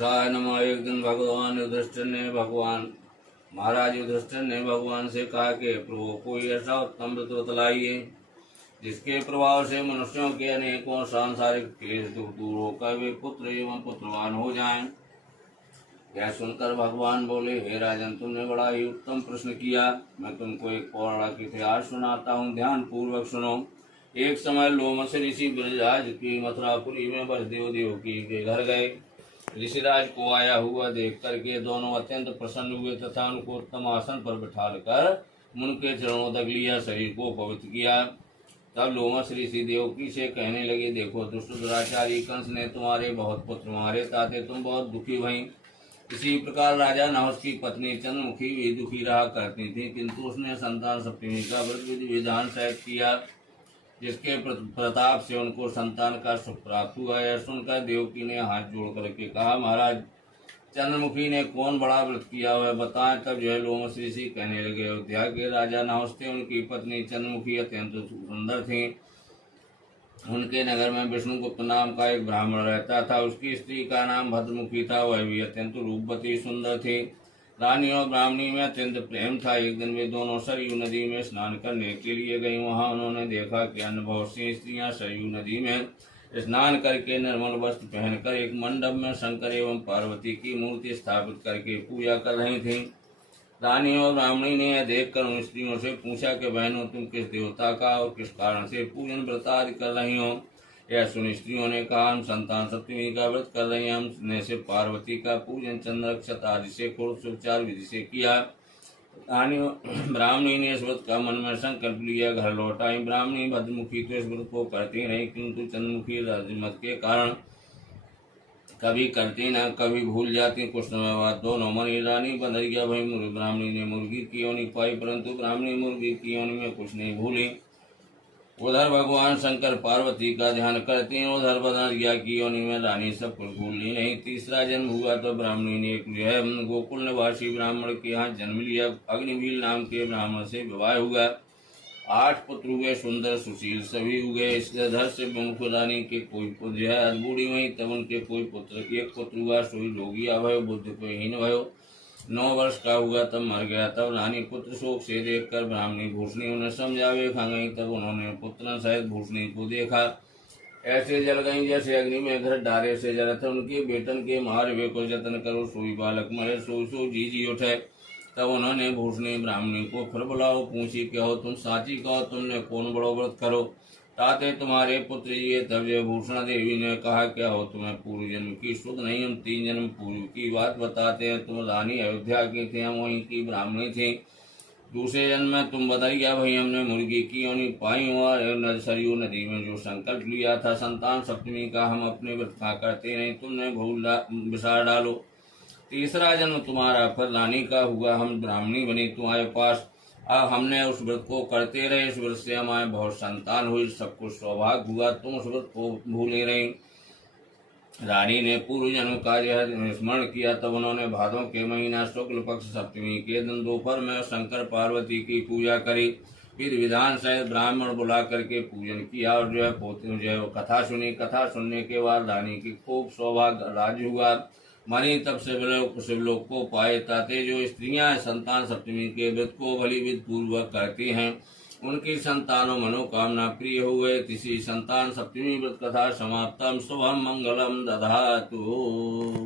व्यासाय नमः। एक दिन भगवान युधिष्ठिर ने भगवान से कहा कि प्रभु कोई ऐसा उत्तम व्रत बतलाइए जिसके प्रभाव से मनुष्यों के अनेकों सांसारिक क्लेश दूर होकर वे पुत्र एवं पुत्रवान हो जाएं। यह सुनकर भगवान बोले, हे राजन, तुमने बड़ा ही उत्तम प्रश्न किया। मैं तुमको एक पौराणिक इतिहास सुनाता हूँ, ध्यान पूर्वक सुनो। एक समय लोमस ऋषि ब्रजराज की मथुरापुरी में वसुदेव देवकी के घर गए। ऋषिराज को आया हुआ देख करके दोनों अत्यंत प्रसन्न हुए तथा उनको उत्तम आसन पर बिठाकर उनके चरणों तक लिया, शरीर को पवित्र किया। तब लोमस ऋषि देवकी से कहने लगे, देखो दुष्ट दुराचारी कंस ने तुम्हारे बहुत पुत्र मारे, ताते तुम बहुत दुखी भई। इसी प्रकार राजा नहुष की पत्नी चंद्रमुखी भी दुखी रहा करती थी, किंतु उसने संतान सप्तमी का व्रत विधि विधान सहित किया, जिसके प्रताप से उनको संतान का सुख प्राप्त हुआ। यह सुनकर देवकी ने हाथ जोड़ करके कहा, महाराज, चंद्रमुखी ने कौन बड़ा व्रत किया हुआ बताएं। तब जो है लोमस ऋषि कहने लगे, अयोध्या के राजा नहुष थे, उनकी पत्नी चंद्रमुखी अत्यंत सुंदर थी। उनके नगर में विष्णुगुप्त नाम का एक ब्राह्मण रहता था, उसकी स्त्री का नाम भद्रमुखी था, वह भी अत्यंत रूपवती सुंदर थी। रानी और ब्राह्मणी में अत्यंत प्रेम था। एक दिन वे दोनों सरयू नदी में स्नान करने के लिए गई। वहां उन्होंने देखा कि अन्य बहुत सी स्त्रियां सरयू नदी में स्नान करके निर्मल वस्त्र पहनकर एक मंडप में शंकर एवं पार्वती की मूर्ति स्थापित करके पूजा कर रही थीं। रानी और ब्राह्मणी ने यह देखकर उन स्त्रियों से पूछा कि बहनों, तुम किस देवता का और किस कारण से पूजन व्रत आदि कर रही हो। यह सुन स्त्रियों ने कहा, हम संतान सप्तमी का व्रत कर रही हैं। हमने से पार्वती का पूजन चंद्र नक्षत्र आदि से षोडशोपचार विधि से किया। रानी ब्राह्मणी ने इस व्रत का मन में संकल्प लिया, घर लौट आई। ब्राह्मणी भद्रमुखी तो इस व्रत को करती नहीं, किंतु चंद्रमुखी राजमत के कारण कभी करती न कभी भूल जाती। कुछ समय बाद दोनों मनी रानी बंधरिया भई। ब्राह्मणी ने मुर्गी की योनि पाई, परंतु ब्राह्मणी मुर्गी की योनि में कुछ नहीं भूली। उधर भगवान शंकर पार्वती का ध्यान करती हैं, उधर बंधरिया की योनि में रानी सब कुछ भूली नहीं। तीसरा जन्म हुआ तो ब्राह्मणी ने एक गोकुल निवासी ब्राह्मण के यहाँ जन्म लिया। अग्निवील नाम के ब्राह्मण से विवाह हुआ। 8 पुत्र हुए, सुंदर सुशील सभी हुए। इसके धर से प्रमुख रानी के कोई पुत्र है अद्बूढ़ी वही, तब उनके कोई पुत्र एक पुत्र हुआ, सोई रोगी अभय बुद्ध को हीन भयो। 9 वर्ष का हुआ तब मर गया। तब रानी पुत्र शोक से देखकर ब्राह्मणी भूषणी उन्हें समझावे खा गई। तब उन्होंने पुत्र सहित भूषणी को देखा, ऐसे जल गई जैसे अग्नि में घर डारे से जलते। उनके बेटन के मार वे को जतन करो, सोई बालक मरे, सो जी उठे। तब उन्होंने भूषणी ब्राह्मणी को फिर बुलाओ, पूछी, कहो तुम साची कहो, तुमने कौन बड़ो व्रत करो, ताते तुम्हारे पुत्र ये। तब जय भूषणा देवी ने कहा, क्या हो तुम्हें पूर्व जन्म की सुध नहीं, हम 3 जन्म पूर्व की बात बताते हैं। तुम रानी अयोध्या की थी, हम वहीं की ब्राह्मणी थी। दूसरे जन्म में तुम बदरिया भाई, हमने मुर्गी की योनि पाई और सरयू नदी में जो संकल्प लिया था संतान सप्तमी का, हम अपने व्रत करते नहीं, तुमने भूल बिसार डालो। तीसरा जन्म तुम्हारा फिर रानी का हुआ, हम ब्राह्मणी बनी तुम्हारे पास। अब हमने उस व्रत को करते रहे, इस व्रत से हमारे बहुत संतान हुई, सब कुछ सौभाग्य हुआ, तुम उस व्रत को भूले नहीं। रानी ने पूर्व जन्म का यह स्मरण किया। तब उन्होंने भादों के महीना शुक्ल पक्ष सप्तमी के दिन दोपहर में शंकर पार्वती की पूजा करी। फिर विधान सहित ब्राह्मण बुला करके पूजन किया और जो है कथा सुनी। कथा सुनने के बाद रानी की खूब सौभाग्य राज्य हुआ। मनी तब शिवलोक को पाए, ताते जो स्त्रियां संतान सप्तमी के व्रत को भली विधि पूर्वक करती हैं, उनकी संतानों मनोकामना प्रिय हुए। तिसी संतान सप्तमी व्रत कथा समाप्तम। शुभम मंगलम दधातु।